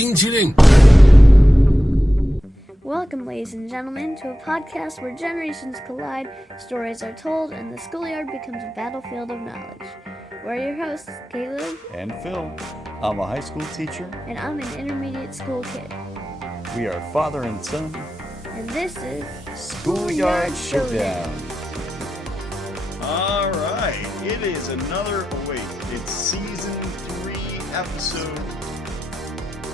冰淇淋。 Welcome, ladies and gentlemen, to a podcast where generations collide, stories are told, and the schoolyard becomes a battlefield of knowledge. We're your hosts, Caleb and Phil. I'm a high school teacher. and I'm an intermediate school kid. We are father and son. And this is Schoolyard Showdown. All right, it is another. It's season 3, episode.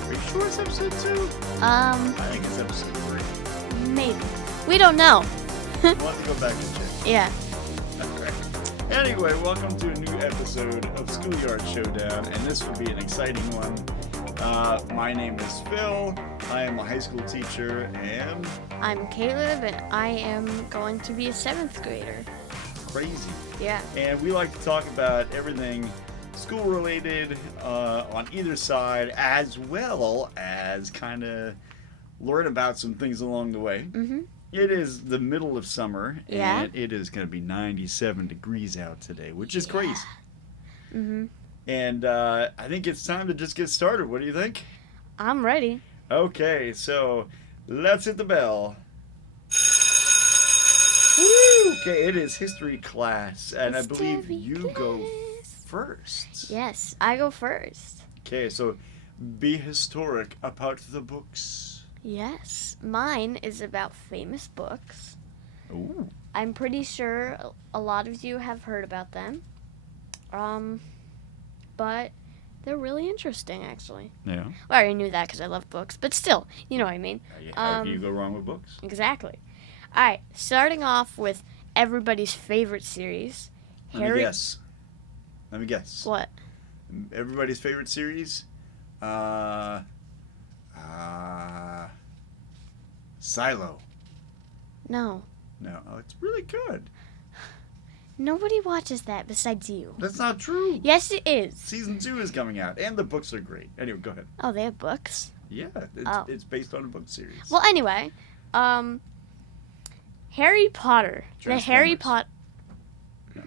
Are you sure it's episode 2? I think it's episode 3. Maybe. We don't know. We'll have to go back and check. Yeah. Okay. Anyway, welcome to a new episode of Schoolyard Showdown, and this will be an exciting one. My name is Phil. I am a high school teacher, and I'm Caleb, and I am going to be a 7th grader. crazy. Yeah. And we like to talk about everything school-related on either side, as well as kind of learn about some things along the way. Mm-hmm. It is the middle of summer, Yeah. and it is going to be 97 degrees out today, which is crazy. Mm-hmm. And I think it's time to just get started. What do you think? I'm ready. Okay, so let's hit the bell. Woo! Okay, it is history class, and I believe History you go class. first. Yes, I go first. Okay, so be historic about the books. Yes, mine is about famous books. Ooh. I'm pretty sure a lot of you have heard about them. But they're really interesting, actually. Yeah. Well, I already knew that because I love books, but still, you know what I mean. How can you go wrong with books? Exactly. All right, starting off with everybody's favorite series. Let me guess. What? Everybody's favorite series? Silo. No. No, oh, it's really good. Nobody watches that besides you. That's not true. Yes, it is. Season 2 is coming out, and the books are great. Anyway, go ahead. Oh, they have books? Yeah, it's based on a book series. Well, anyway, Harry Potter. The Harry Potter...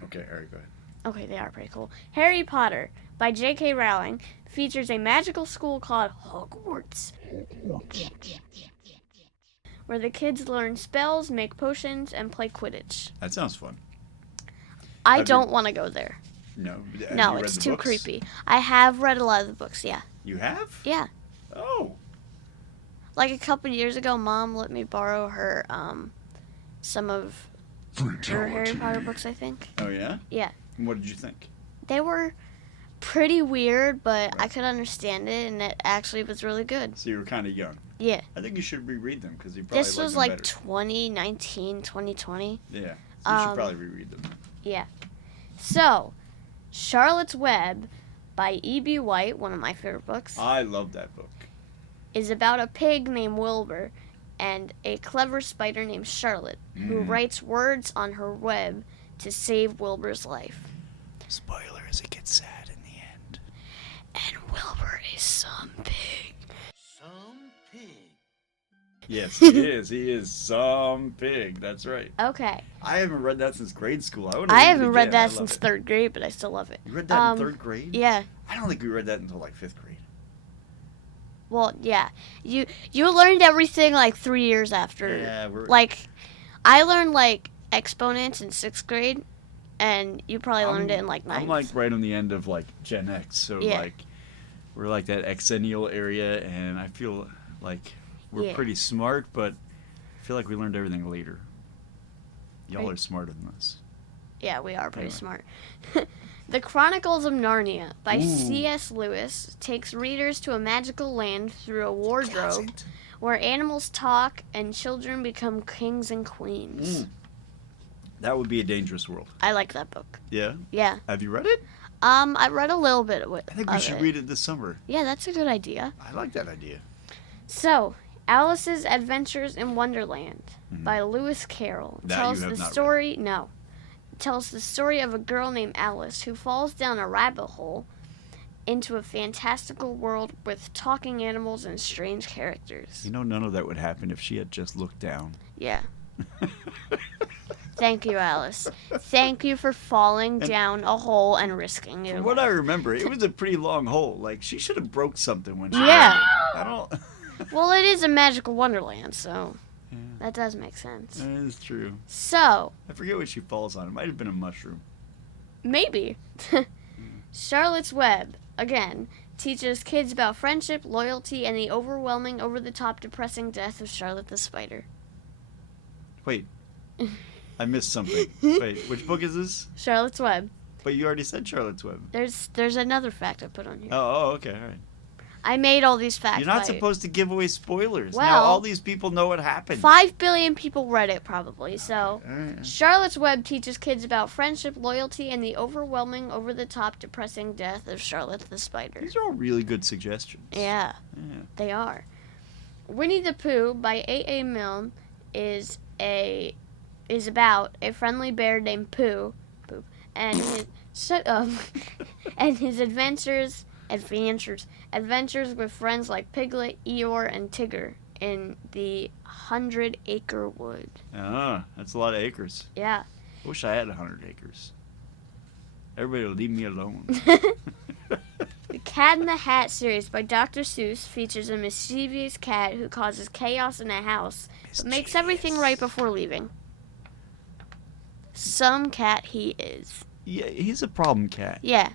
Okay, Harry, go ahead. Okay, they are pretty cool. Harry Potter by J.K. Rowling features a magical school called Hogwarts, where the kids learn spells, make potions, and play Quidditch. That sounds fun. I don't want to go there. No. Have No, you read it's the too books? creepy. I have read a lot of the books, yeah. You have? Yeah. Oh. Like a couple years ago, Mom let me borrow her, some of her Harry Potter books, I think. Oh, yeah? Yeah. And what did you think? They were pretty weird, but I could understand it, and it actually was really good. So you were kind of young. Yeah. I think you should reread them because you probably This like was them like better. 2019, 2020. Yeah. So you should probably reread them. Yeah. So, Charlotte's Web by E.B. White, one of my favorite books, I love that book. is about a pig named Wilbur and a clever spider named Charlotte who writes words on her web to save Wilbur's life. Spoilers, it gets sad in the end. And Wilbur is some pig. Some pig. Yes, he is. He is some pig. That's right. Okay. I haven't read that since grade school. I haven't read that since 3rd grade, but I still love it. You read that in 3rd grade? Yeah. I don't think we read that until like 5th grade. Well, yeah. You learned everything like 3 years after. Yeah, Like, I learned like exponents in 6th grade, and you probably learned it in like 9th. I'm like right on the end of like Gen X, so Yeah. like we're like that exennial area, and I feel like we're Yeah. pretty smart, but I feel like we learned everything later. Y'all are smarter than us. Yeah, we are pretty Anyway. smart. The Chronicles of Narnia by Ooh. C.S. Lewis takes readers to a magical land through a wardrobe where animals talk and children become kings and queens. That would be a dangerous world. I like that book. Yeah? Yeah. Have you read it? I read a little bit of it. I think we should read it this summer. Yeah, that's a good idea. I like that idea. So, Alice's Adventures in Wonderland by Lewis Carroll That tells you have the not story. No, tells the story of a girl named Alice who falls down a rabbit hole into a fantastical world with talking animals and strange characters. You know, none of that would happen if she had just looked down. Yeah. Thank you, Alice. Thank you for falling down a hole and risking your From what I life. remember, it was a pretty long hole. Like, she should have broke something when she Yeah. did it. I don't Well, it is a magical wonderland, so Yeah. that does make sense. That is true. So, I forget what she falls on. It might have been a mushroom. maybe. Charlotte's Web, again, teaches kids about friendship, loyalty, and the overwhelming, over-the-top, depressing death of Charlotte the Spider. Wait. I missed something. Wait, which book is this? Charlotte's Web. But you already said Charlotte's Web. There's another fact I put on here. Oh, okay, all right. I made all these facts. You're not by- supposed to give away spoilers. Now Well, all these people know what happened. 5 billion people read it, probably. So, All right. Charlotte's Web teaches kids about friendship, loyalty, and the overwhelming, over-the-top, depressing death of Charlotte the Spider. These are all really good suggestions. Yeah, Yeah. they are. Winnie the Pooh by A.A. Milne is about a friendly bear named Pooh, and his and his adventures with friends like Piglet, Eeyore, and Tigger in the 100-acre wood. Ah, that's a lot of acres. Yeah. Wish I had 100 acres. Everybody will leave me alone. The Cat in the Hat series by Dr. Seuss features a mischievous cat who causes chaos in a house, but makes everything right before leaving. Some cat he is. Yeah, he's a problem cat. Yeah.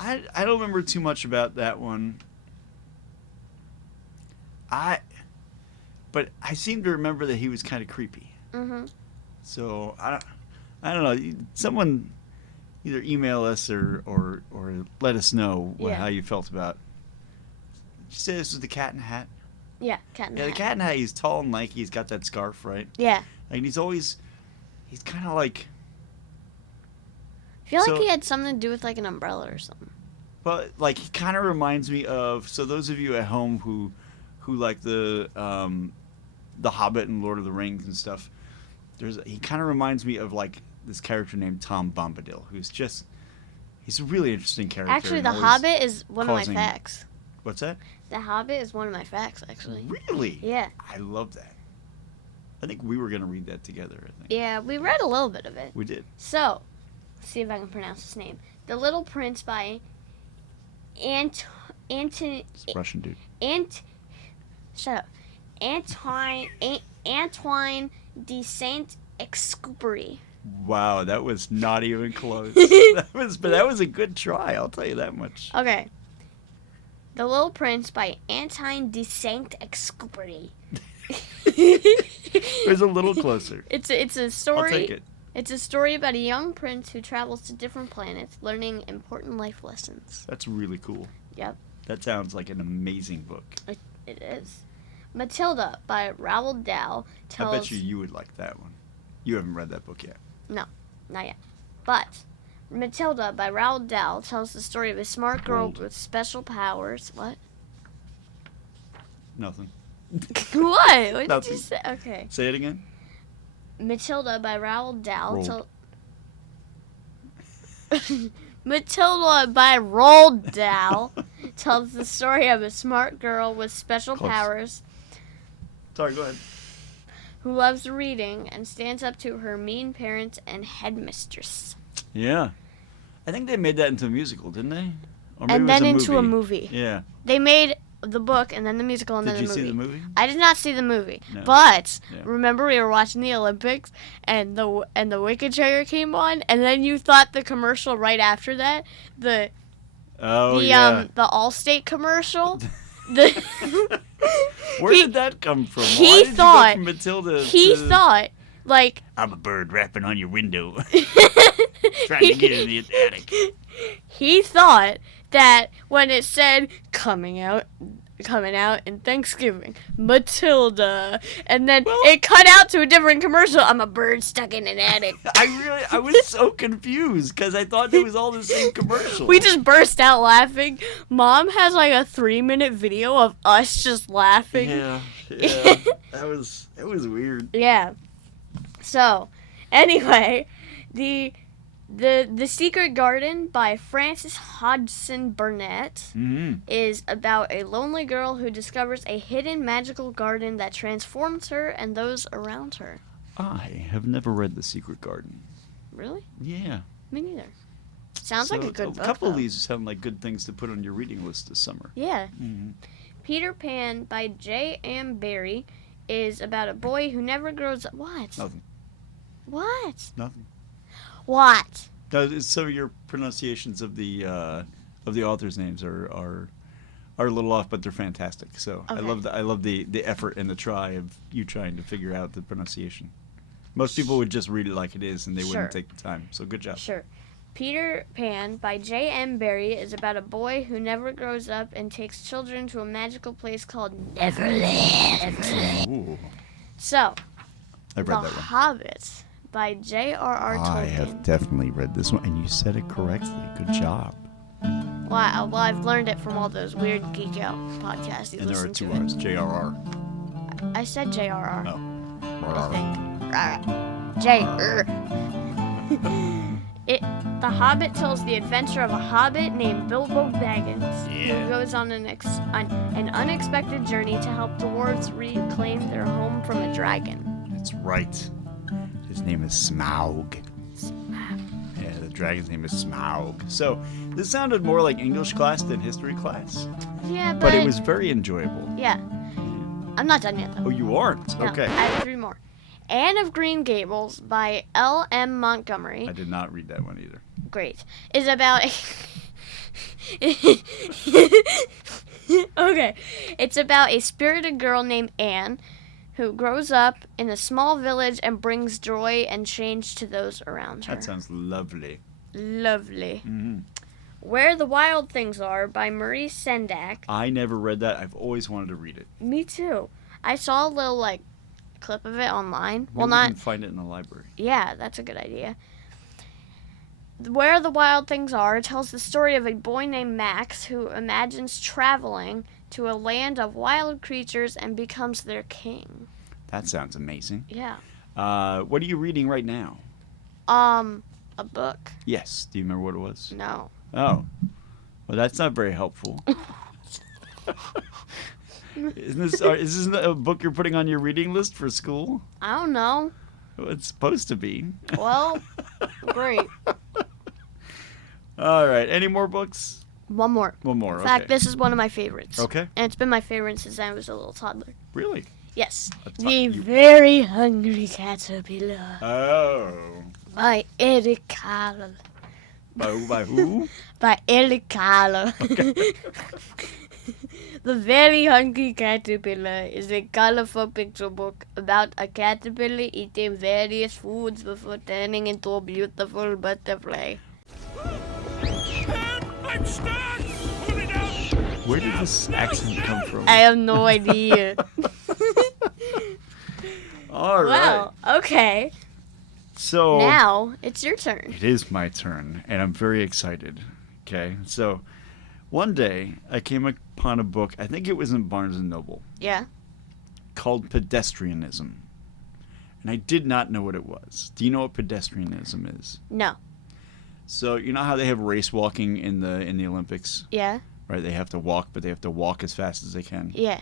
I don't remember too much about that one. But I seem to remember that he was kind of creepy. Mm-hmm. So I don't know. Someone either email us or let us know how you felt about. Did you say this was the Cat in the Hat? Yeah, Cat in the Yeah, Hat. the Cat in the Hat. He's tall and lanky. He's got that scarf, right? Yeah. And he's kind of like. I feel So- like he had something to do with like an umbrella or something. But like he kind of reminds me of those of you at home who like the Hobbit and Lord of the Rings and stuff. He kind of reminds me of like this character named Tom Bombadil, he's a really interesting character. Actually, and The always Hobbit is one causing- of my facts. What's that? The Hobbit is one of my facts, actually. Really? Yeah. I love that. I think we were gonna read that together. I think Yeah, we read a little bit of it. we did. So, let's see if I can pronounce his name. The Little Prince by It's a Russian dude. Antoine de Saint-Exupéry. Wow, that was not even close. That was a good try. I'll tell you that much. Okay. The Little Prince by Antoine de Saint-Exupéry. It was a little closer. It's a story. I'll take it. It's a story about a young prince who travels to different planets, learning important life lessons. That's really cool. Yep, That sounds like an amazing book. it is. Matilda by Roald Dahl tells. I bet you would like that one. You haven't read that book yet. Not yet. But Matilda by Roald Dahl tells the story of a smart girl Roald. with special powers. What? Nothing. What? What did Nothing. you say? Okay. Say it again. Matilda by Roald Dahl. Roald. Matilda by Roald Dahl tells the story of a smart girl with special Close. powers Sorry, go ahead. who loves reading and stands up to her mean parents and headmistress. Yeah. I think they made that into a musical, didn't they? Or maybe And it was then into a movie. Yeah. They made the book and then the musical and Did then you the movie. see the movie? I did not see the movie, No. but Yeah. remember we were watching the Olympics and the Wicked Chair came on, and then you thought the commercial right after that, the Allstate commercial, Where did that come from? he Why did you go thought- from Matilda he to, thought like I'm a bird rapping on your window, trying to get in the attic. he thought that when it said coming out in Thanksgiving, Matilda, and then it cut out to a different commercial. I'm a bird stuck in an attic. I was so confused because I thought it was all the same commercial. We just burst out laughing. Mom has like a 3-minute video of us just laughing. Yeah. That was weird. Yeah. So, anyway, the Secret Garden by Frances Hodgson Burnett Mm-hmm. is about a lonely girl who discovers a hidden magical garden that transforms her and those around her. I have never read The Secret Garden. Really? Yeah. Me neither. Sounds like a good book. A couple of though. these sound like good things to put on your reading list this summer. Yeah. Mm-hmm. Peter Pan by J.M. Barrie is about a boy who never grows up. What? Nothing. What? Nothing. What? So your pronunciations of the authors' names are a little off, but they're fantastic. So Okay. I love the effort and the try of you trying to figure out the pronunciation. Most people would just read it like it is, and they Sure. wouldn't take the time. So good job. Sure. Peter Pan by J.M. Barrie is about a boy who never grows up and takes children to a magical place called Neverland. Ooh, So, I've The read that one. Hobbit by J.R.R. Tolkien. I have definitely read this one, and you said it correctly. Good job. Well, I've learned it from all those weird geek out podcasts you And there are listen two to. R's. J.R.R. I said J.R.R. Oh. I think. J.R. The Hobbit tells the adventure of a hobbit named Bilbo Baggins, Yeah. who goes on an unexpected journey to help dwarves reclaim their home from a dragon. That's right. His name is Smaug. Yeah, the dragon's name is Smaug. So this sounded more like English class than history class, Yeah, but it was very enjoyable. Yeah. I'm not done yet, though. Oh, you aren't? No, Okay. I have 3 more. Anne of Green Gables by L.M. Montgomery. I did not read that one either. Great. Is about okay. It's about a spirited girl named Anne who grows up in a small village and brings joy and change to those around her. That sounds lovely. Lovely. Mm-hmm. Where the Wild Things Are by Marie Sendak. I never read that. I've always wanted to read it. Me too. I saw a little clip of it online. Maybe we can find it in the library. Yeah, that's a good idea. Where the Wild Things Are tells the story of a boy named Max who imagines traveling to a land of wild creatures and becomes their king. That sounds amazing. Yeah. What are you reading right now? A book? Yes. Do you remember what it was? No. Oh. Well, that's not very helpful. is this a book you're putting on your reading list for school? I don't know. Well, it's supposed to be. Well, great. All right. Any more books? One more. One more. In fact, Okay. this is one of my favorites. Okay. And it's been my favorite since I was a little toddler. Really? Yes. That's The fine. Very Hungry Caterpillar Oh. by Eric Carle. By who? By Eric Carle. The Very Hungry Caterpillar is a colorful picture book about a caterpillar eating various foods before turning into a beautiful butterfly. I'm stuck! Pull it out! Where did this accent come from? I have no idea. All right. Well, okay. So Now it's your turn. it is my turn, and I'm very excited. Okay. So one day I came upon a book. I think it was in Barnes and Noble, Yeah. called Pedestrianism, and I did not know what it was. Do you know what pedestrianism is? No. So you know how they have race walking in the Olympics, Yeah. right? They have to walk, but they have to walk as fast as they can. Yeah.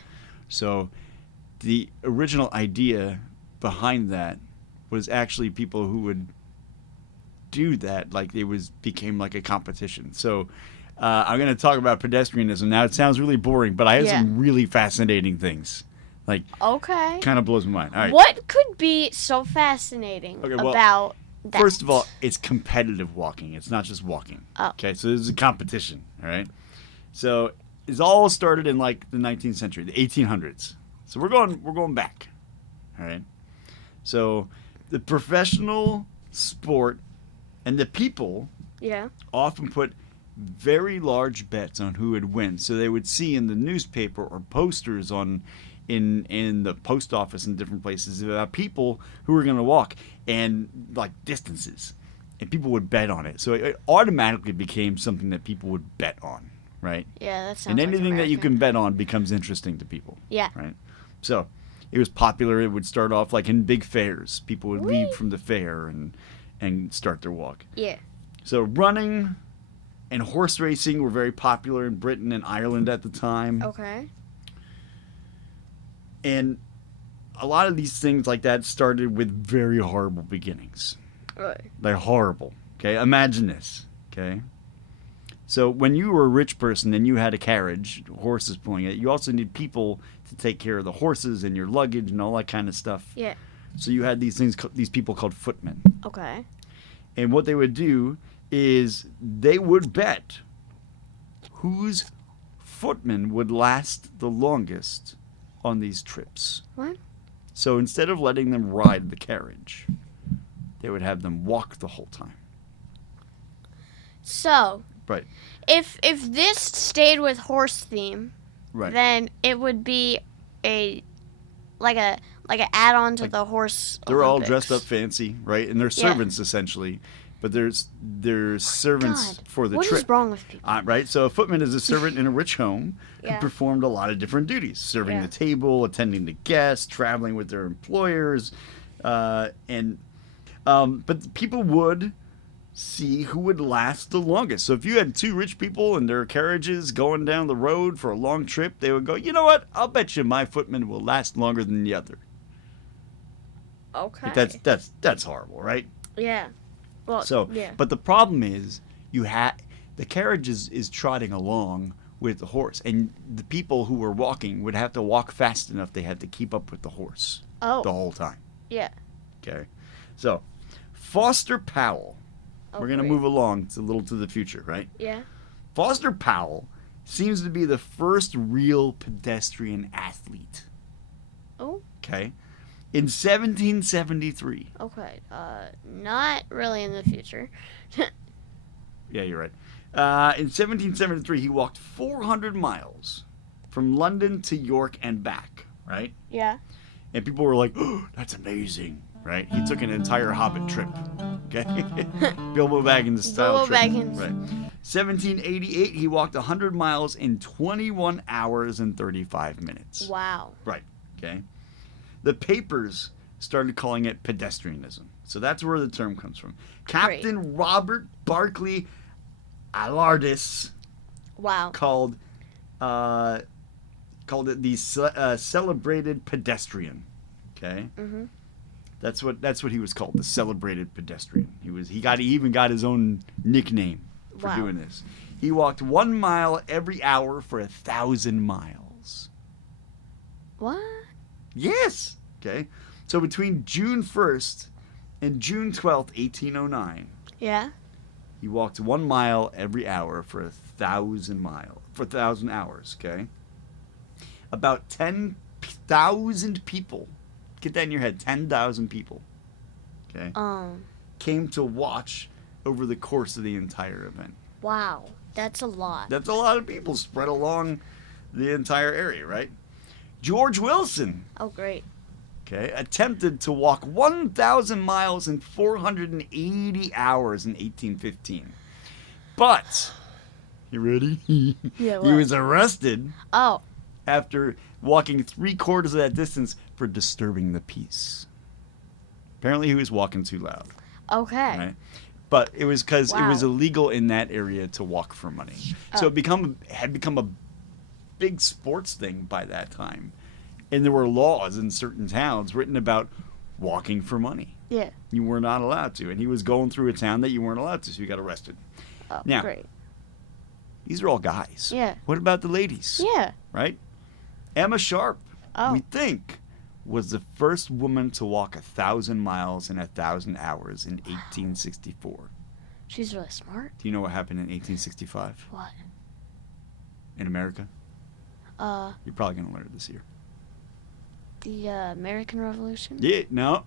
So the original idea behind that was actually people who would do that, like became like a competition. So I'm going to talk about pedestrianism. Now it sounds really boring, but I have Yeah. some really fascinating things. Like, Okay. kind of blows my mind. All right. What could be so fascinating Okay, well, about that? First of all, it's competitive walking. It's not just walking. Oh. Okay, so there's a competition. All right. So it's all started in like the 19th century, the 1800s. So we're going back. All right. So the professional sport and the people Yeah. often put very large bets on who would win. So they would see in the newspaper or posters in the post office and different places about people who were going to walk and like distances, and people would bet on it. So it automatically became something that people would bet on, right? Yeah, that sounds And like anything that you American. can bet on becomes interesting to people. Yeah. Right. So it was popular. It would start off like in big fairs. People would leave Whee! from the fair and start their walk. Yeah. So running and horse racing were very popular in Britain and Ireland at the time. Okay. And a lot of these things like that started with very horrible beginnings. Right. They're horrible. Okay, imagine this. Okay, So when you were a rich person and you had a carriage, horses pulling it, you also need people to take care of the horses and your luggage and all that kind of stuff. Yeah. So you had these people called footmen. Okay. And what they would do is they would bet whose footman would last the longest on these trips. What? So instead of letting them ride the carriage, they would have them walk the whole time. So, Right. if this stayed with horse theme, Right. then it would be like an add-on to the horse. They're all Olympics. dressed up fancy, right? And they're Yeah. servants essentially, but they're servants God, for the what trip. is wrong with people? Right? So a footman is a servant in a rich home Yeah. who performed a lot of different duties, serving Yeah. the table, attending the guests, traveling with their employers, but people would see who would last the longest. So if you had two rich people in their carriages going down the road for a long trip, they would go, you know what? I'll bet you my footman will last longer than the other. Okay. That's horrible, right? Yeah. Well. So, yeah. but the problem is the carriage is trotting along with the horse, and the people who were walking would have to walk fast enough they had to keep up with the horse Oh. the whole time. Yeah. Okay, so Foster Powell. We're gonna great. move along a little to the future, right? Yeah. Foster Powell seems to be the first real pedestrian athlete. Oh. Okay, in 1773. Okay. Not really in the future. Yeah, you're right. In 1773, he walked 400 miles from London to York and back, right? Yeah. And people were like, oh, that's amazing, right? He took an entire Hobbit trip, okay? Bilbo Baggins style Bilbo trip. Baggins. Right. 1788, he walked 100 miles in 21 hours and 35 minutes. Wow. Right, okay? The papers started calling it pedestrianism. So that's where the term comes from. Captain Robert Barclay Alardis Wow. called it the celebrated pedestrian. Okay, Mhm. that's what he was called, the celebrated pedestrian. He even got his own nickname for Wow. doing this. He walked 1 mile every hour for 1,000 miles. What? Yes. Okay, so between June 1st and June 12th, 1809. Yeah. He walked 1 mile every hour for 1,000 hours, okay? About 10,000 people, get that in your head, 10,000 people, okay, came to watch over the course of the entire event. Wow. That's a lot. That's a lot of people spread along the entire area, right? George Wilson, Oh, great. okay, attempted to walk 1,000 miles in 480 hours in 1815. But, you ready? Yeah, He what? was arrested Oh. after walking 3/4 of that distance for disturbing the peace. Apparently he was walking too loud. Okay. Right? But it was because it was Wow. illegal in that area to walk for money. So Oh. it had become a big sports thing by that time. And there were laws in certain towns written about walking for money. Yeah. You were not allowed to. And he was going through a town that you weren't allowed to, so he got arrested. Oh, Now- great. These are all guys. Yeah. What about the ladies? Yeah. Right? Emma Sharp, Oh. we think, was the first woman to walk 1,000 miles in 1,000 hours in 1864. She's really smart. Do you know what happened in 1865 What? in America? You're probably going to learn it this year. The American Revolution? Yeah, no.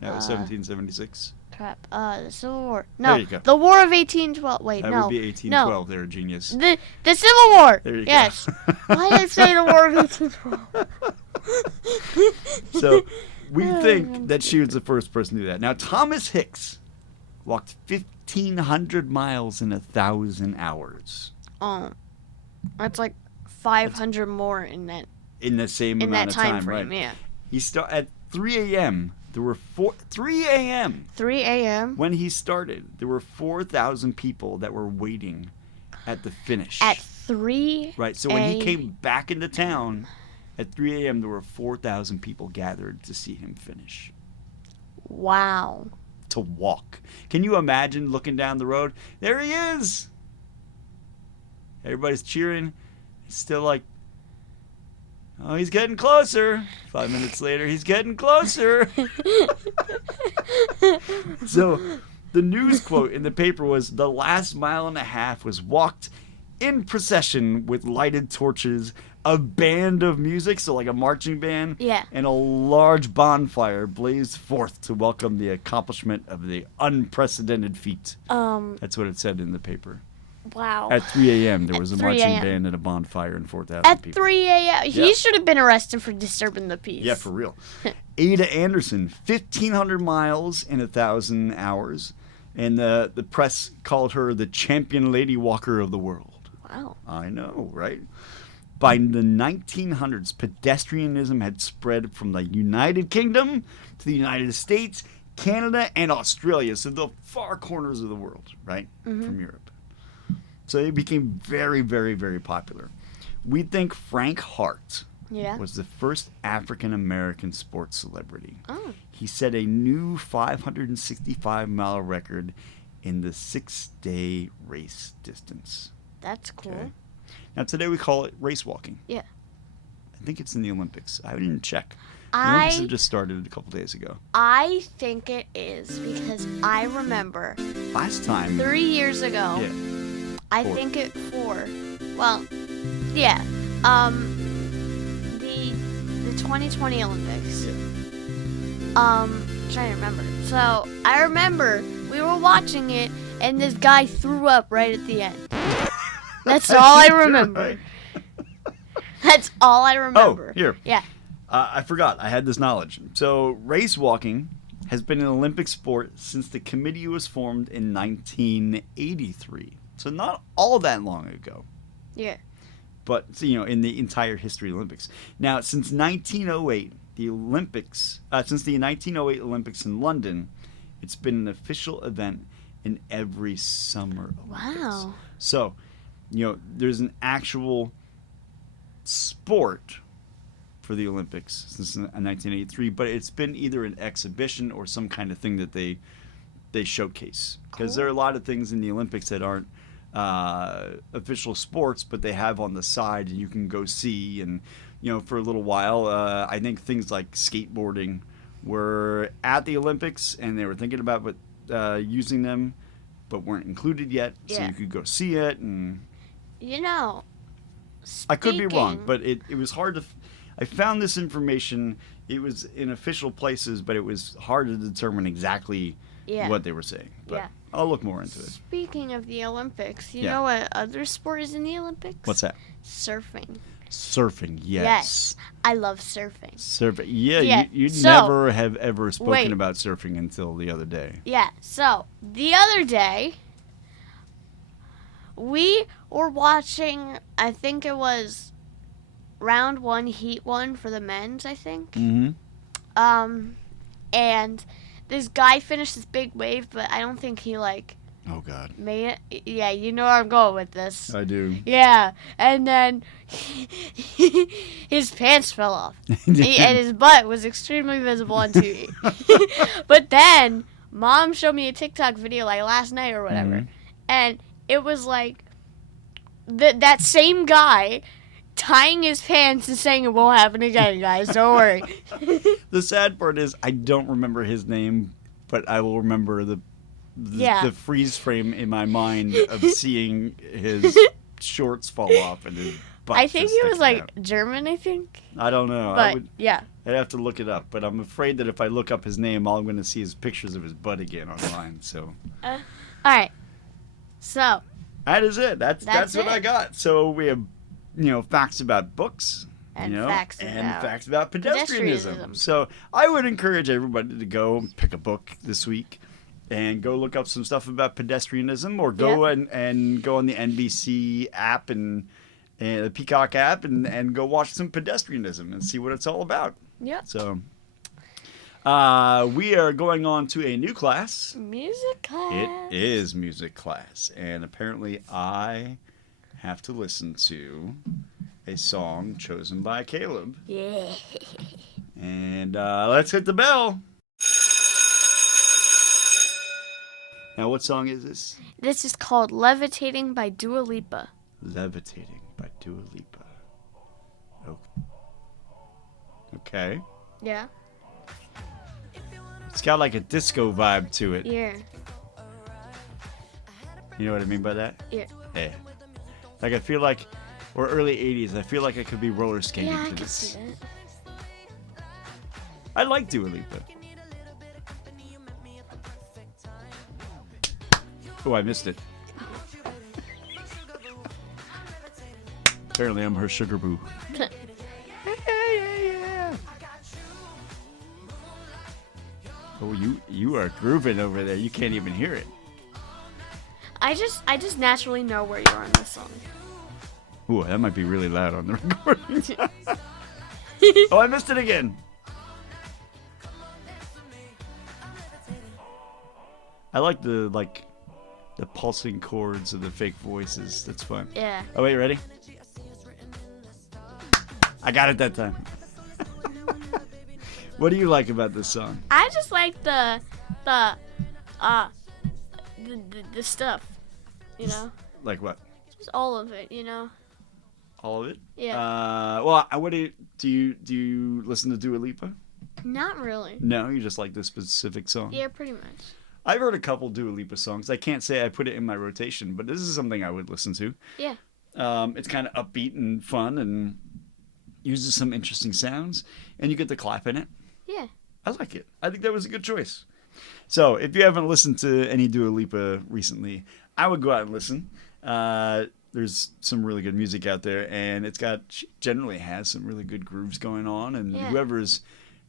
That was Uh, 1776. Crap. The Civil War. There No. you go. The War of 1812. Wait, That no. would be 1812. They're a genius. The Civil War. There you yes. go. Why did I say the War of 1812? So we think that she was the first person to do that. Now, Thomas Hicks walked 1,500 miles in 1,000 hours. Oh. That's like 500 more in that In the same amount of time time, frame, right? yeah. He at 3 a.m. There were 3 a.m. 3 a.m. when he started. There were 4,000 people that were waiting at the finish. At 3 right. So when he came back into town at 3 a.m., there were 4,000 people gathered to see him finish. Wow. To walk. Can you imagine looking down the road? There he is. Everybody's cheering. It's still like, oh, he's getting closer. 5 minutes later, he's getting closer. So the news quote in the paper was, the last mile and a half was walked in procession with lighted torches, a band of music, so like a marching band, Yeah. and a large bonfire blazed forth to welcome the accomplishment of the unprecedented feat. That's what it said in the paper. Wow. At 3 a.m., there was a 3 marching a.m. band and a bonfire and 4,000 At people. 3 a.m. Yeah. He should have been arrested for disturbing the peace. Yeah, for real. Ada Anderson, 1,500 miles in 1,000 hours. And the press called her the champion lady walker of the world. Wow. I know, right? By the 1900s, pedestrianism had spread from the United Kingdom to the United States, Canada, and Australia. So the far corners of the world, right? From Europe. So it became very, very, very popular. We think Frank Hart Yeah. was the first African-American sports celebrity. Oh. He set a new 565-mile record in the 6-day race distance. That's cool. Okay. Now, today we call it race walking. Yeah. I think it's in the Olympics. I didn't check. The Olympics have just started a couple days ago. I think it is because I remember Last time. 3 years ago. Yeah. I 4. think it 4. Well, yeah. The 2020 Olympics. Yeah. Trying to remember. So I remember we were watching it, and this guy threw up right at the end. That's all I remember. Right. That's all I remember. Oh, here. Yeah. I forgot. I had this knowledge. So, race walking has been an Olympic sport since the committee was formed in 1983. So, not all that long ago. Yeah. But, so, you know, in the entire history of the Olympics. Now, since 1908, since the 1908 Olympics in London, it's been an official event in every summer Olympics. Wow. So, you know, there's an actual sport for the Olympics since 1983, but it's been either an exhibition or some kind of thing that they showcase. Because there are a lot of things in the Olympics that aren't official sports, but they have on the side and you can go see. And, you know, for a little while, I think things like skateboarding were at the Olympics and they were thinking about using them, but weren't included yet. So Yeah. you could go see it. And You know, I could be wrong, speaking- but it was hard to. I found this information. It was in official places, but it was hard to determine exactly Yeah. what they were saying. But Yeah. I'll look more into it. Speaking of the Olympics, you Yeah. know what other sport is in the Olympics? What's that? Surfing. Surfing. Yes. Yes. I love surfing. Surfing. Yeah. Yeah, You'd so- never have ever spoken Wait. about surfing until the other day. Yeah, so the other day, we were watching, I think it was round 1, heat 1 for the men's, I think. Mm-hmm. And this guy finished this big wave, but I don't think he, Oh God. made it. Yeah, you know where I'm going with this. I do. Yeah, and then his pants fell off. And his butt was extremely visible on TV. But then, Mom showed me a TikTok video last night or whatever. Mhm. And it was that same guy tying his pants and saying it won't happen again, guys. Don't worry. The sad part is I don't remember his name, but I will remember the freeze frame in my mind of seeing his shorts fall off and his butt. I think just he was sticking out. German, I think. I don't know. But yeah. I'd have to look it up, but I'm afraid that if I look up his name, all I'm going to see is pictures of his butt again online. So All right. So, that is it. That's what I it. got. So we have, facts about books. And facts facts about pedestrianism. pedestrianism. So I would encourage everybody to go pick a book this week and go look up some stuff about pedestrianism, or go and go on the NBC app and the Peacock app and go watch some pedestrianism and see what it's all about. yep. So we are going on to a new class. Music class. It is music class, and apparently I have to listen to a song chosen by Caleb. Yeah. And let's hit the bell. Now, what song is this? This is called Levitating by Dua Lipa. Levitating by Dua Lipa. Oh. Okay. Yeah. It's got like a disco vibe to it. Yeah. You know what I mean by that? Yeah. Yeah. Like I feel like, or early 80s, I feel like I could be roller skating Yeah, I to can this. see that. I like Dua Lipa. Oh, I missed it. Apparently I'm her sugar boo. Oh, you are grooving over there. You can't even hear it. I just naturally know where you are in this song. Ooh, that might be really loud on the recording. Oh, I missed it again. I like the pulsing chords of the fake voices. That's fun. Yeah. Oh wait, ready? I got it that time. What do you like about this song? I just like the stuff, you know, Like what? just all of it, you know. All of it? Yeah. Well, what do you listen to Dua Lipa? Not really. No, you just like this specific song. Yeah, pretty much. I've heard a couple Dua Lipa songs. I can't say I put it in my rotation, but this is something I would listen to. Yeah. It's kind of upbeat and fun and uses some interesting sounds, and you get the clap in it. Yeah. I like it. I think that was a good choice. So, if you haven't listened to any Dua Lipa recently, I would go out and listen. There's some really good music out there, and she generally has some really good grooves going on. And Yeah. whoever's,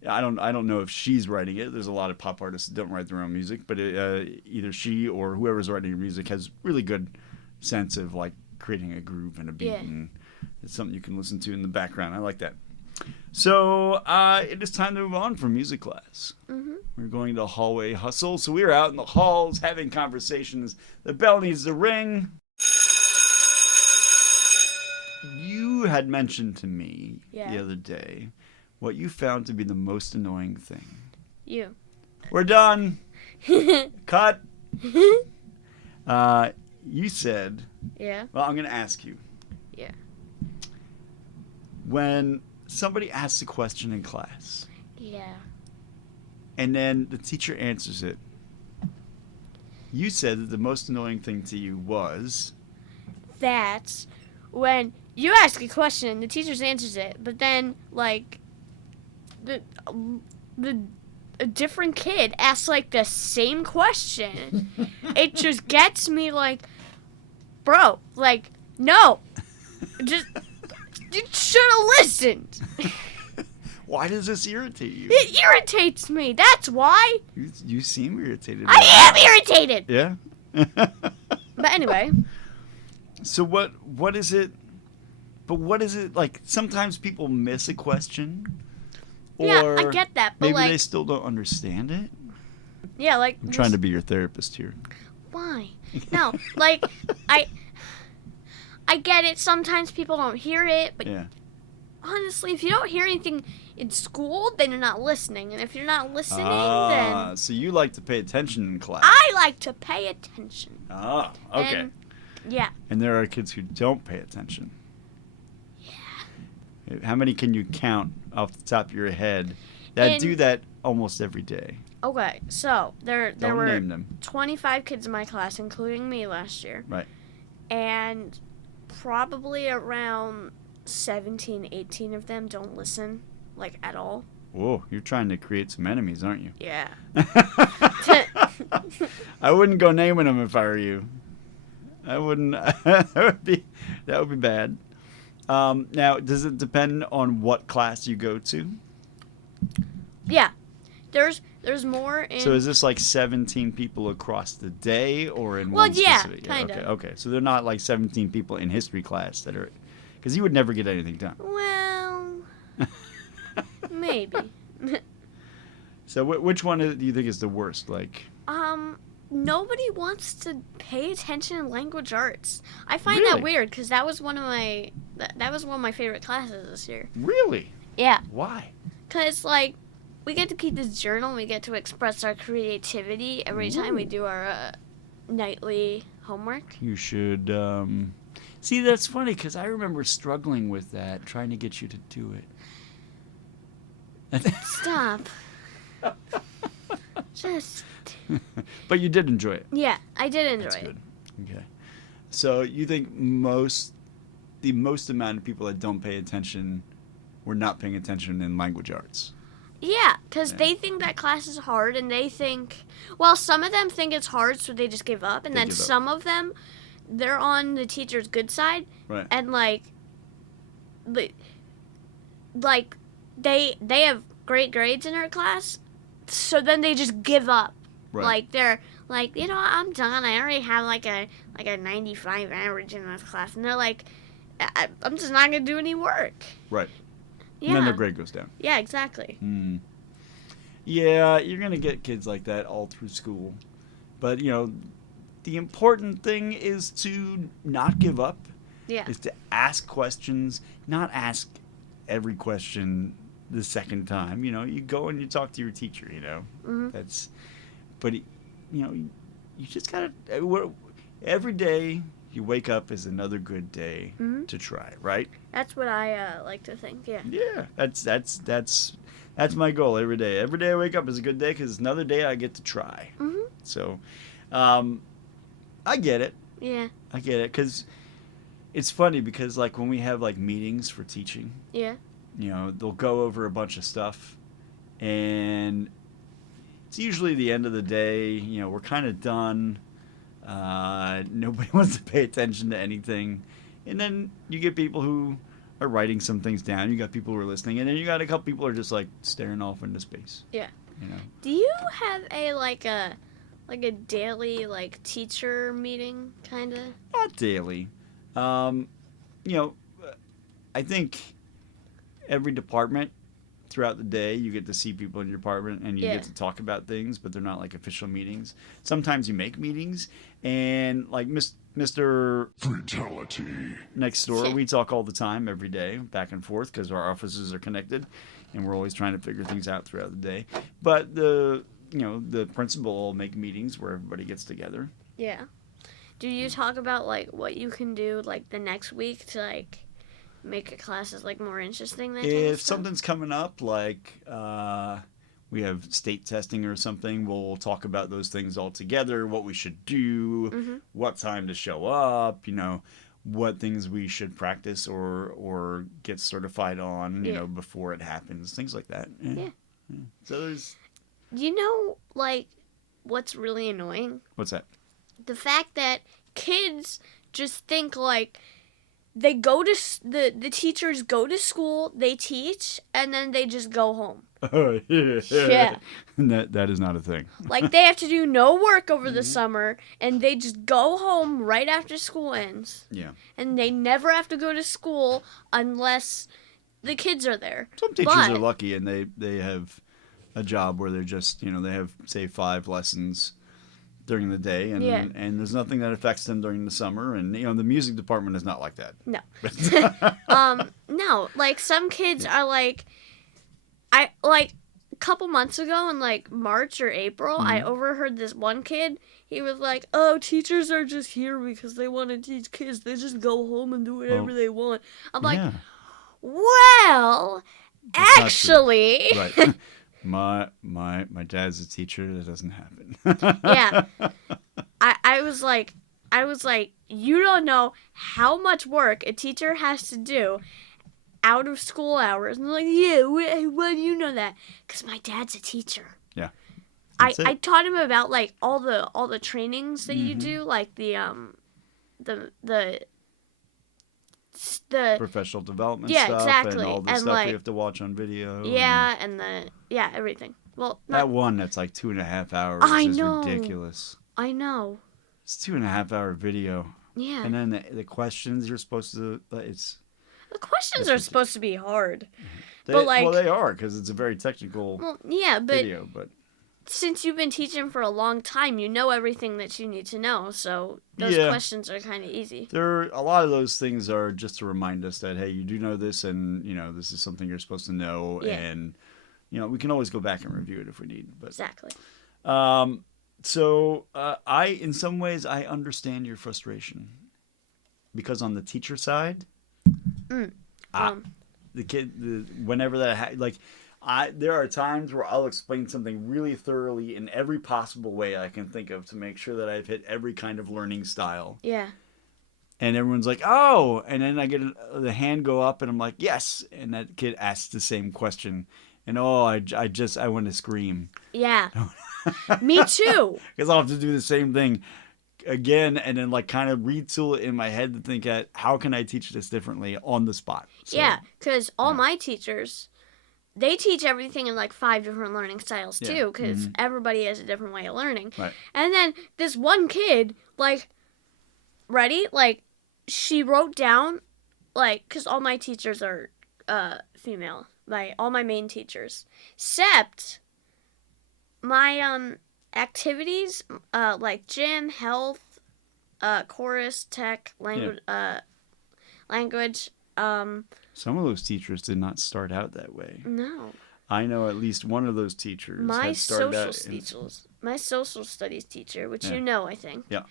I don't know if she's writing it. There's a lot of pop artists that don't write their own music, but either she or whoever's writing her music has really good sense of like creating a groove and a beat, Yeah. and it's something you can listen to in the background. I like that. So it is time to move on from music class. Mhm. We're going to hallway hustle. So we are out in the halls having conversations. The bell needs to ring. You had mentioned to me Yeah. the other day what you found to be the most annoying thing. You. We're done. Cut. You said, Yeah. well, I'm going to ask you. Yeah. When somebody asks a question in class Yeah. and then the teacher answers it, you said that the most annoying thing to you was... That's when you ask a question, the teacher answers it, but then like a different kid asks like the same question. It just gets me like, bro, like no, just you should have listened. Why does this irritate you? It irritates me. That's why. You seem irritated. I am irritated. Yeah? But anyway. So what is it? But what is it like? Sometimes people miss a question. Or Yeah, I get that, but maybe like they still don't understand it. yeah, like I'm trying to be your therapist here. why? No, like I get it. Sometimes people don't hear it, but Yeah. honestly, if you don't hear anything in school, then you're not listening. And if you're not listening, then So you like to pay attention in class. I like to pay attention. Oh, okay. And, yeah. And there are kids who don't pay attention. Yeah. How many can you count off the top of your head that do that almost every day? Okay, so there Don't were name them. 25 kids in my class, including me last year. Right. And probably around 17, 18 of them don't listen, like, at all. Whoa, you're trying to create some enemies, aren't you? Yeah. I wouldn't go naming them if I were you. I wouldn't. that would be bad. Now, does it depend on what class you go to? Yeah. There's more in... So is this like 17 people across the day or in Well, one yeah, specific? kind of. Okay. So they're not like 17 people in history class that are... Because you would never get anything done. Well, maybe. So which one do you think is the worst? Like... Nobody wants to pay attention in language arts. I find Really? that weird because that was one of my favorite classes this year. Really? Yeah, Why? because like we get to keep this journal. And we get to express our creativity every time we do our nightly homework. You should... See, that's funny because I remember struggling with that, trying to get you to do it. Stop. Just. But you did enjoy it. Yeah, I did enjoy That's it. good. Okay. So you think the most amount of people that don't pay attention were not paying attention in language arts? Yeah, because Yeah. they think that class is hard, and they think, well, some of them think it's hard, so they just give up, and They then give up. some of them, they're on the teacher's good side, Right. and like they have great grades in their class, so then they just give up. Right. Like they're like, I'm done. I already have like a 95 average in this class, and they're like, I'm just not gonna do any work. Right. Yeah. And then their grade goes down. Yeah, exactly. Hmm. Yeah, you're going to get kids like that all through school. But, the important thing is to not give up, Yeah. is to ask questions, not ask every question the second time. You go and you talk to your teacher, Mhm. But, you just got to, every day you wake up is another good day Mhm. to try, right? That's what I like to think. Yeah. Yeah, that's my goal every day. Every day I wake up is a good day because it's another day I get to try. Mhm. So, I get it. Yeah. I get it because it's funny because like when we have like meetings for teaching, Yeah. they'll go over a bunch of stuff, and it's usually the end of the day. We're kind of done. Nobody wants to pay attention to anything, and then you get people who are writing some things down. You got people who are listening, and then you got a couple people who are just like staring off into space. Yeah. Do you have a daily like teacher meeting kind of? Not daily. I think every department throughout the day you get to see people in your department and you Yeah. get to talk about things, but they're not like official meetings. Sometimes you make meetings, and like Mr. Fatality. next door, Yeah. we talk all the time, every day, back and forth, because our offices are connected, and we're always trying to figure things out throughout the day. But the principal will make meetings where everybody gets together. Yeah. Do you talk about like what you can do like the next week to like make a classes like more interesting? That kind of If stuff? something's coming up, like we have state testing or something, we'll talk about those things all together, what we should do, Mhm. what time to show up, what things we should practice or get certified on, Yeah. before it happens, things like that. Yeah. So there's, You know, like what's really annoying? what's that? The fact that kids just think like they go to the teachers go to school, they teach, and then they just go home. Oh, yeah. Yeah. That is not a thing. Like they have to do no work over Mm-hmm. the summer, and they just go home right after school ends. Yeah. And they never have to go to school unless the kids are there. Some teachers But- are lucky and they have a job where they're just, they have, say, 5 lessons during the day, and Yeah. and there's nothing that affects them during the summer, and the music department is not like that. No. No, like some kids are like, a couple months ago in like March or April, Mm-hmm. I overheard this one kid. He was like, "Oh, teachers are just here because they want to teach kids. They just go home and do whatever Oh. they want." I'm like, Yeah, "Well, That's not true. actually, right. My dad's a teacher. That doesn't happen. Yeah. I was like, you don't know how much work a teacher has to do out of school hours." And they're like, "Yeah, why do you know that?" Because my dad's a teacher. Yeah. I That's it. I taught him about like all the trainings that you Mhm. do, like the Professional development Yeah, stuff exactly. and all the And, stuff like- we have to watch on video. yeah, and everything. Well, That not, one that's like 2.5 hours I is know. ridiculous. I know. It's 2.5 hour video. Yeah. And then the questions you're supposed to, it's... The questions That's are what- supposed to be hard. They, But, like- well, they are, because it's a very technical Well, yeah, but video, but... since you've been teaching for a long time, you know everything that you need to know. So those Yeah. questions are kind of easy. A lot of those things are just to remind us that, hey, you do know this, and, this is something you're supposed to know, Yeah. and, we can always go back and review it if we need. But Exactly. So, in some ways, I understand your frustration. because on the teacher side, Mm. the kid, whenever there are times where I'll explain something really thoroughly in every possible way I can think of to make sure that I've hit every kind of learning style. Yeah. And everyone's like, oh, and then I get the hand go up and I'm like, yes. And that kid asks the same question. And I want to scream. Yeah. Me too. Because I'll have to do the same thing again and then like kind of retool it in my head to think at how can I teach this differently on the spot. So, Yeah, because all my teachers, they teach everything in like 5 different learning styles too, because everybody has a different way of learning. Right. And then this one kid, like, ready? Like, she wrote down, like, because all my teachers are female, like, all my main teachers, except my activities, like gym, health, chorus, tech, language, some of those teachers did not start out that way. no. I know at least one of those teachers My had started my social studies teacher, which Yeah. you know, I think. Yeah.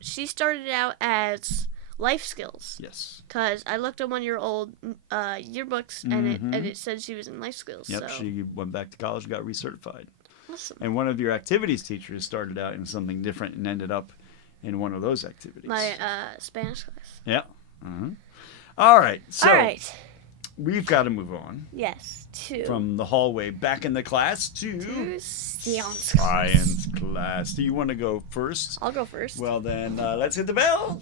She started out as life skills. Yes. Cause I looked at one of your old yearbooks and it said she was in life skills. Yep. So She went back to college and got recertified. awesome. And one of your activities teachers started out in something different and ended up in one of those activities. My Spanish class. Yeah. All right. So All right. we've got to move on Yes. from the hallway back in the class to science science class. Do you want to go first? I'll go first. Well, then let's hit the bell.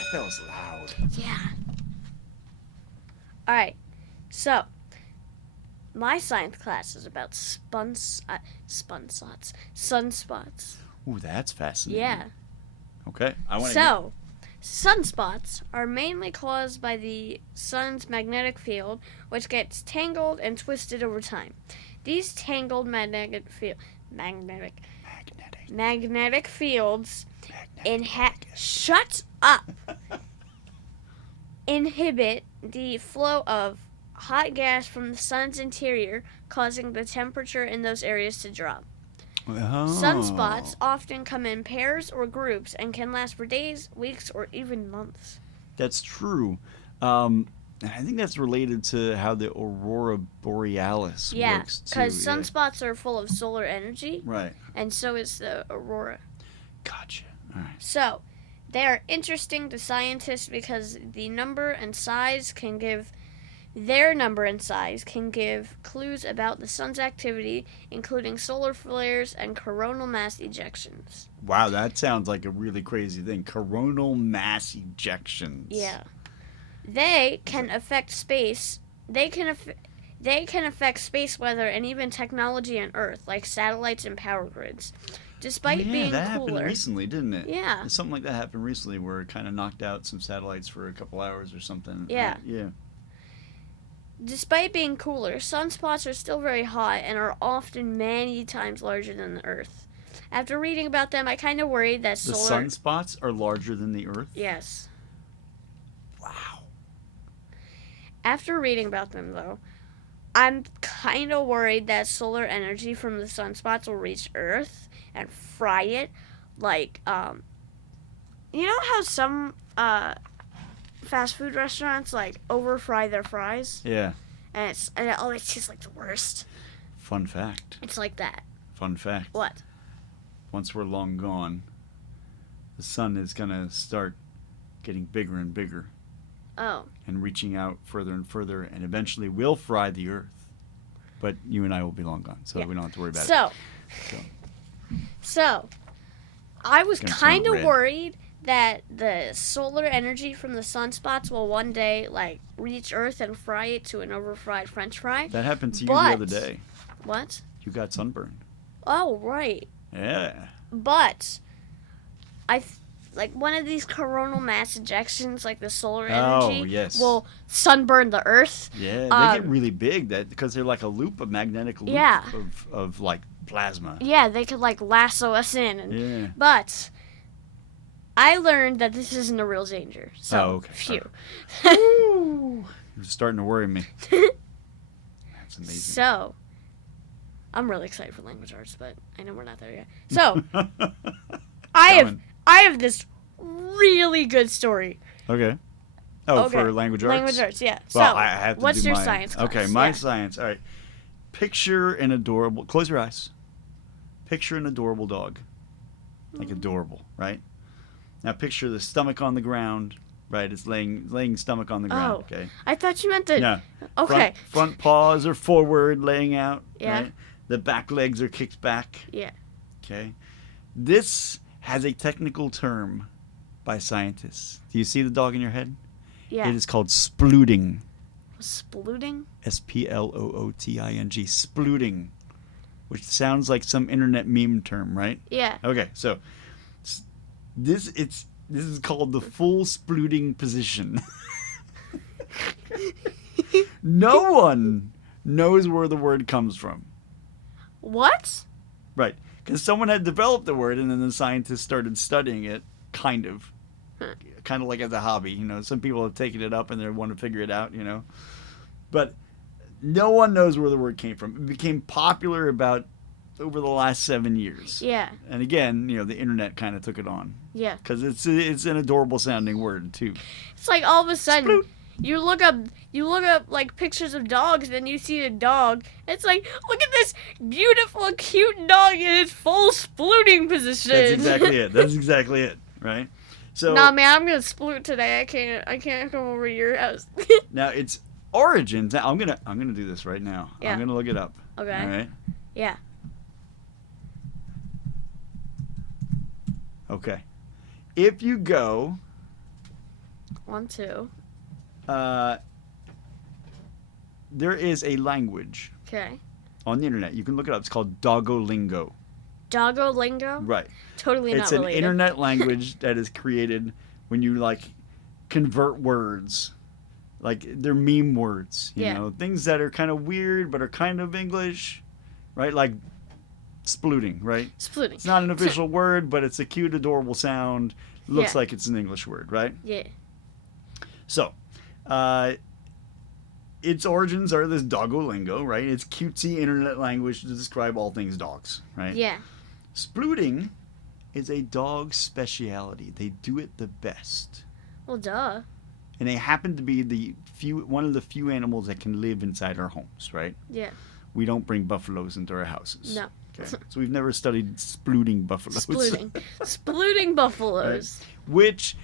That bell's loud. Yeah. All right. So, my science class is about sunspots. Ooh, that's fascinating. Yeah. Okay. I want to. So, sunspots are mainly caused by the sun's magnetic field, which gets tangled and twisted over time. These tangled magnetic fields shut up. Inhibit the flow of hot gas from the sun's interior, causing the temperature in those areas to drop. Oh. Sunspots often come in pairs or groups and can last for days, weeks, or even months. That's true. I think that's related to how the aurora borealis works too. Because sunspots are full of solar energy, Right. and so is the aurora. Gotcha. All right. So, they are interesting to scientists because their number and size can give clues about the sun's activity, including solar flares and coronal mass ejections. Wow, that sounds like a really crazy thing. Coronal mass ejections. Yeah. They can affect space. They can affect space weather and even technology on Earth, like satellites and power grids. Despite being that cooler. happened recently, didn't it? Yeah. Something like that happened recently where it kind of knocked out some satellites for a couple hours or something. Yeah. Yeah. Despite being cooler, sunspots are still very hot and are often many times larger than the Earth. After reading about them, I kind of worried that The sunspots are larger than the Earth? Yes. Wow. After reading about them, though, I'm kind of worried that solar energy from the sunspots will reach Earth and fry it. Like, you know how some fast food restaurants like over fry their fries? Yeah. And it always tastes like the worst. Fun fact. It's like that. Fun fact. What? Once we're long gone, the sun is going to start getting bigger and bigger Oh. and reaching out further and further, and eventually will fry the Earth. But you and I will be long gone, so Yeah. we don't have to worry about it. So, I was Gonna turn kind of red. worried that the solar energy from the sunspots will one day, like, reach Earth and fry it to an overfried French fry. That happened to you the But- other day. What? You got sunburned. Oh, right. Yeah. But, like, one of these coronal mass ejections, like the solar Oh, energy, yes. will sunburn the Earth. Yeah, they get really big because they're like a magnetic loop Yeah. of like plasma. Yeah, they could, like, lasso us in. And, Yeah. But I learned that this isn't a real danger. So, Oh, okay. phew. You're starting to worry me. That's amazing. So, I'm really excited for language arts, but I know we're not there yet. So, I I have this really good story. Okay. Oh, Okay. for language arts? Language arts, yeah. Well, So, I have to what's do your mine. science class? Okay, my Yeah. science. All right. Picture an adorable... Close your eyes. Picture an adorable dog. Like adorable, right? Now picture the stomach on the ground, right? It's laying stomach on the ground, Oh. okay? I thought you meant the... Yeah. Okay. Front paws are forward, laying out, Yeah. right? The back legs are kicked back, Yeah. okay? This has a technical term by scientists. Do you see the dog in your head? Yeah. It is called splooting. Splooting? Splooting. Splooting. Which sounds like some internet meme term, right? Yeah. Okay, so this is called the full splooting position. No one knows where the word comes from. What? Right. Because someone had developed the word and then the scientists started studying it, kind of. Kind of like as a hobby, you know. Some people have taken it up and they want to figure it out, you know. But no one knows where the word came from. It became popular about over the last 7 years. Yeah. And again, you know, the internet kind of took it on. Yeah. Because it's an adorable sounding word, too. It's like all of a sudden... Sploot. You look up like pictures of dogs, and you see a dog. It's like, look at this beautiful, cute dog in its full splooting position. That's exactly it. That's exactly it, right? So Nah, man, I'm gonna sploot today. I can't come over to your house. now its origins. Now I'm gonna do this right now. Yeah. I'm gonna look it up. Okay. All right. Yeah. Okay. If you go, 1, 2. there is a language Okay. on the internet. You can look it up. It's called Doggolingo. Doggo lingo? Right. Totally It's not an related. internet language that is created when you like convert words. Like they're meme words, you Yeah. know, things that are kind of weird but are kind of English, right? Like splooting, right? Splooting. It's not an official word, but it's a cute, adorable sound. Looks Yeah. like it's an English word, right? Yeah. So, its origins are this doggolingo, right? It's cutesy internet language to describe all things dogs, right? Yeah. Splooting is a dog speciality. They do it the best. Well, duh. And they happen to be one of the few animals that can live inside our homes, right? Yeah. We don't bring buffaloes into our houses. No. Okay. So we've never studied splooting buffaloes. Splooting. Splooting buffaloes. Which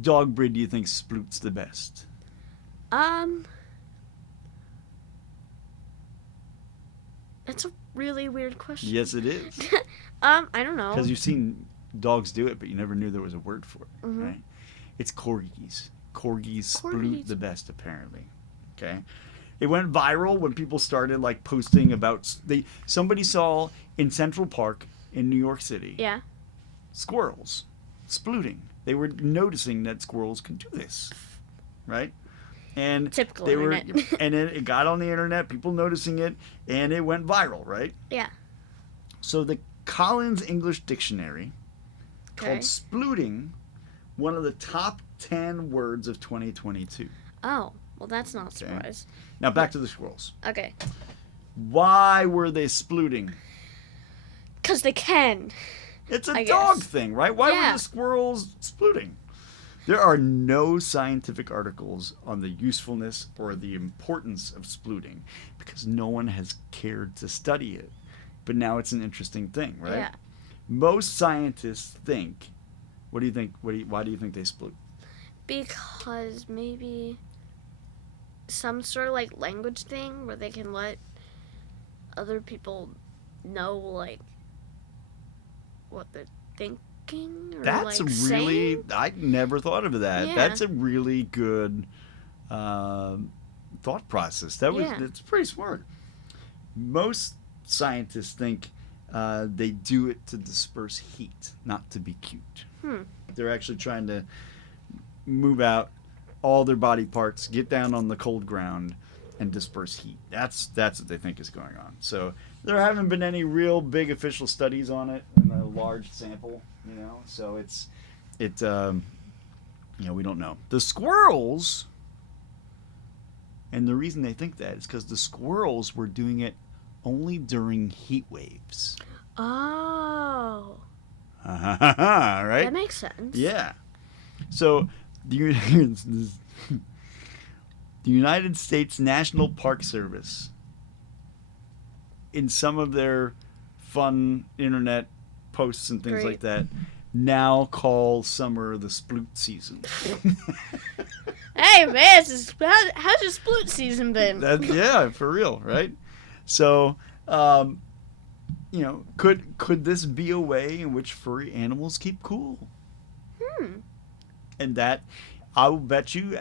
dog breed do you think sploots the best? That's a really weird question. Yes, it is. I don't know. Because you've seen dogs do it, but you never knew there was a word for it, Mhm. right? It's corgis. Corgis sploot Corgis. the best, apparently. Okay, it went viral when people started like posting about somebody saw in Central Park in New York City Yeah. squirrels splooting. They were noticing that squirrels could do this, right? And Typical they were, internet. and it got on the internet. People noticing it, and it went viral, right? Yeah. So the Collins English Dictionary Okay. called splooting one of the top 10 words of 2022. Oh, well, that's not a Okay. surprise. Now back to the squirrels. Okay. Why were they splooting? 'Cause they can. It's a I dog guess. thing, right? Why Yeah. were the squirrels splooting? There are no scientific articles on the usefulness or the importance of splooting because no one has cared to study it. But now it's an interesting thing, right? Yeah. Most scientists think. What do you think? Why do you think they sploot? Because maybe some sort of like language thing where they can let other people know like what they're thinking or That's like really. saying. I never thought of that. Yeah. That's a really good thought process. Yeah. It's pretty smart. Most scientists think they do it to disperse heat, not to be cute. They're actually trying to move out all their body parts, get down on the cold ground, and disperse heat. That's what they think is going on. So there haven't been any real big official studies on it in a large sample, you know. So we don't know. The squirrels, and the reason they think that is because the squirrels were doing it only during heat waves. Oh. Right? That makes sense. Yeah. So, the United States National Park Service, in some of their fun internet posts and things Great. like that, now call summer the sploot season. Hey, man, how's your sploot season been? Yeah, for real, right? So, could this be a way in which furry animals keep cool? And that, I will bet you,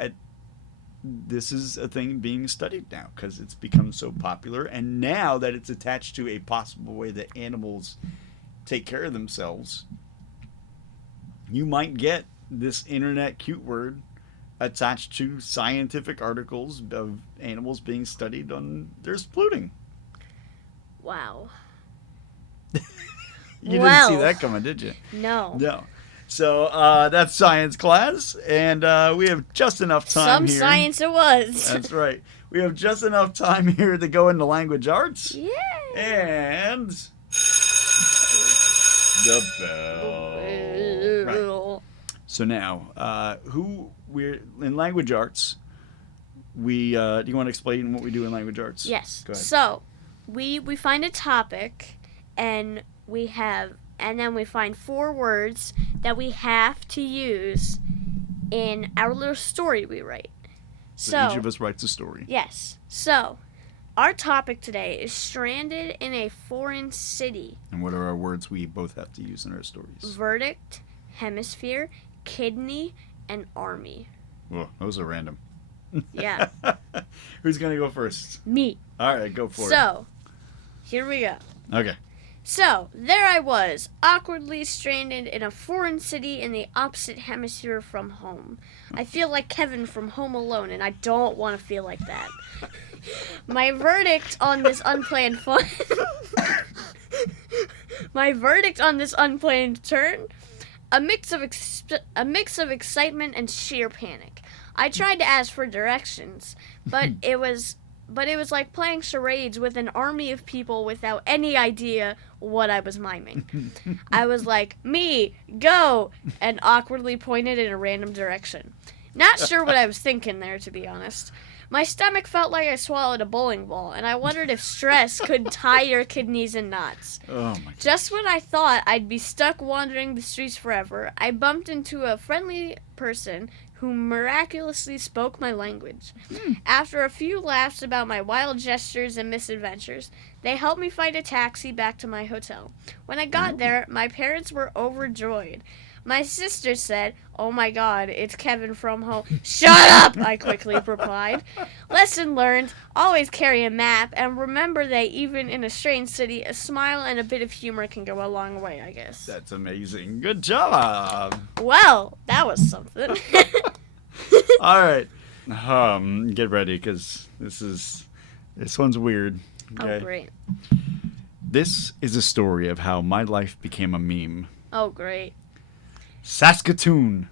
this is a thing being studied now because it's become so popular. And now that it's attached to a possible way that animals take care of themselves, you might get this internet cute word attached to scientific articles of animals being studied on their splooting. Wow. You didn't see that coming, did you? No. No. So that's science class, and we have just enough time here. Some science it was. That's right. We have just enough time here to go into language arts. Yeah. And the bell. Right. So now, we're in language arts. Do you want to explain what we do in language arts? Yes. Go ahead. So, we find a topic, and then we find 4 words that we have to use in our little story we write. So each of us writes a story. Yes. So, our topic today is stranded in a foreign city. And what are our words we both have to use in our stories? Verdict, hemisphere, kidney, and army. Well, those are random. Yeah. Who's going to go first? Me. All right, go for it. So, here we go. Okay. So, there I was, awkwardly stranded in a foreign city in the opposite hemisphere from home. I feel like Kevin from Home Alone, and I don't want to feel like that. My verdict on this unplanned turn, a mix of excitement and sheer panic. I tried to ask for directions, but it was like playing charades with an army of people without any idea what I was miming. I was like, me, go, and awkwardly pointed in a random direction. Not sure what I was thinking there, to be honest. My stomach felt like I swallowed a bowling ball, and I wondered if stress could tie your kidneys in knots. Oh, my God. Just when I thought I'd be stuck wandering the streets forever, I bumped into a friendly person who miraculously spoke my language. After a few laughs about my wild gestures and misadventures, they helped me find a taxi back to my hotel. When I got there, my parents were overjoyed. My sister said, "Oh my God, it's Kevin from home." "Shut up!" I quickly replied. Lesson learned, always carry a map, and remember that even in a strange city, a smile and a bit of humor can go a long way, I guess. That's amazing. Good job. Well, that was something. All right. Get ready, because this one's weird. Okay? Oh, great. This is a story of how my life became a meme. Oh, great. Saskatoon.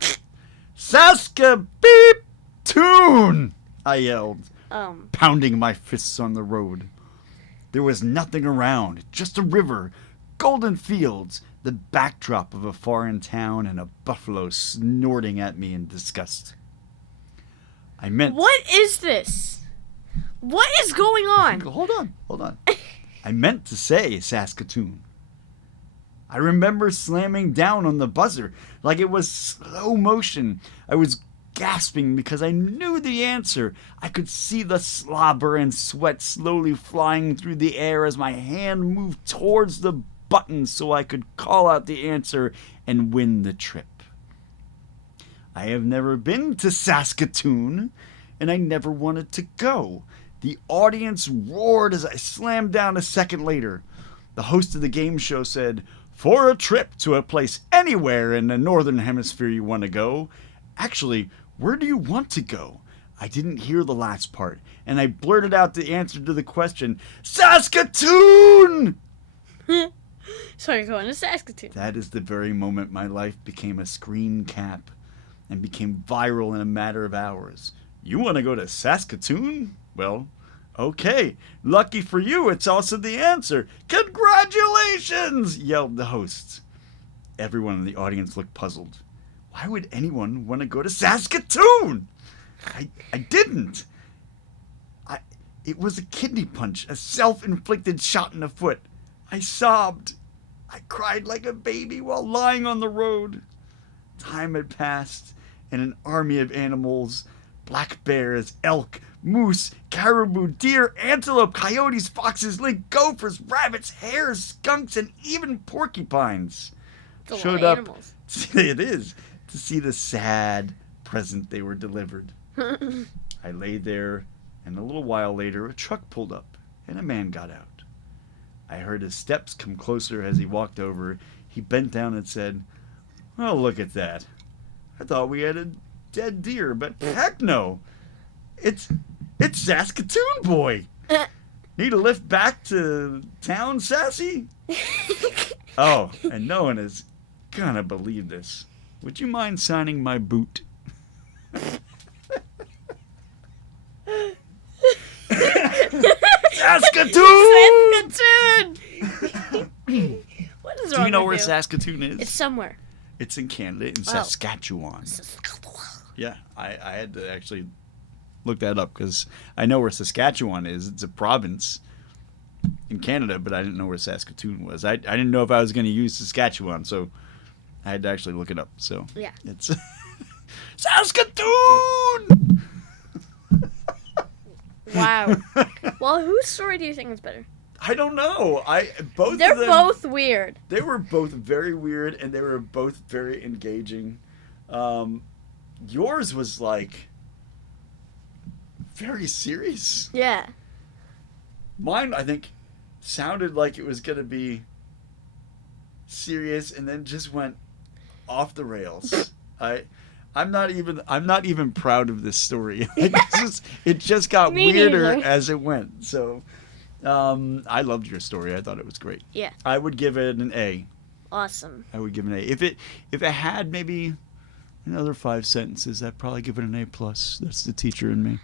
Saska-beep-toon, I yelled, pounding my fists on the road. There was nothing around, just a river, golden fields, the backdrop of a foreign town, and a buffalo snorting at me in disgust. I meant... What is this? What is going on? Hold on. I meant to say Saskatoon. I remember slamming down on the buzzer like it was slow motion. I was gasping because I knew the answer. I could see the slobber and sweat slowly flying through the air as my hand moved towards the button so I could call out the answer and win the trip. I have never been to Saskatoon, and I never wanted to go. The audience roared as I slammed down a second later. The host of the game show said, "For a trip to a place anywhere in the northern hemisphere you want to go. Actually, where do you want to go?" I didn't hear the last part, and I blurted out the answer to the question, "Saskatoon!" So you're going to Saskatoon. That is the very moment my life became a screen cap and became viral in a matter of hours. "You want to go to Saskatoon? Well, okay. Lucky for you, it's also the answer. Congratulations!" yelled the host. Everyone in the audience looked puzzled. Why would anyone want to go to Saskatoon? I didn't. It was a kidney punch, a self-inflicted shot in the foot. I sobbed. I cried like a baby while lying on the road. Time had passed, and an army of animals, black bears, elk, moose, caribou, deer, antelope, coyotes, foxes, lynx, gophers, rabbits, hares, skunks, and even porcupines showed up. Animals. It is, to see the sad present they were delivered. I lay there, and a little while later a truck pulled up, and a man got out. I heard his steps come closer as he walked over. He bent down and said, "Oh, look at that. I thought we had a dead deer, but heck no. It's Saskatoon boy. Need a lift back to town, Sassy?" Oh, and no one is gonna believe this. Would you mind signing my boot? Saskatoon! What is wrong with you? Do you know where Saskatoon is? It's somewhere. It's in Canada, in Saskatchewan. Yeah, I had to actually look that up because I know where Saskatchewan is. It's a province in Canada, but I didn't know where Saskatoon was. I didn't know if I was going to use Saskatchewan, so I had to actually look it up. So yeah, it's Saskatoon. Wow. Well, whose story do you think is better? I don't know. They're both weird. They were both very weird, and they were both very engaging. Yours was like very serious. Yeah. Mine, I think, sounded like it was gonna be serious, and then just went off the rails. I'm not even proud of this story. It just got weirder as it went. So, I loved your story. I thought it was great. Yeah. I would give it an A. Awesome. I would give it an A. If it had maybe another 5 sentences, I'd probably give it an A+. That's the teacher in me.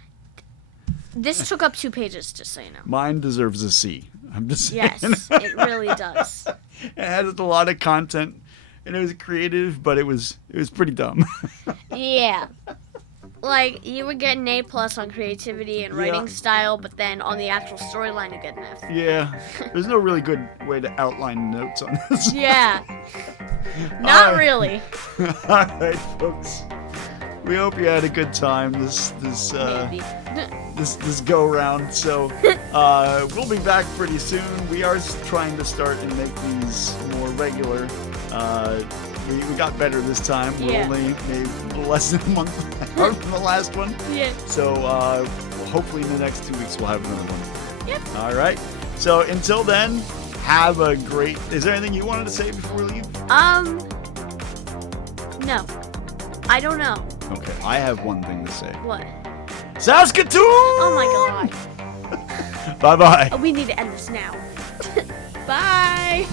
This took up 2 pages, just so you know. Mine deserves a C. I'm just saying. Yes, it really does. It had a lot of content, and it was creative, but it was pretty dumb. Yeah. Like, you would get an A+ on creativity and writing style, but then on the actual storyline you get an F. Yeah. There's no really good way to outline notes on this. Yeah. Not really. All right, folks. We hope you had a good time this go round. So we'll be back pretty soon. We are trying to start and make these more regular. We got better this time. We're only maybe less than a month out from the last one. Yeah. So hopefully in the next 2 weeks we'll have another one. Yep. All right. So until then, have a great. Is there anything you wanted to say before we leave? No. I don't know. Okay, I have one thing to say. What? Saskatoon! Oh my god. Bye-bye. We need to end this now. Bye.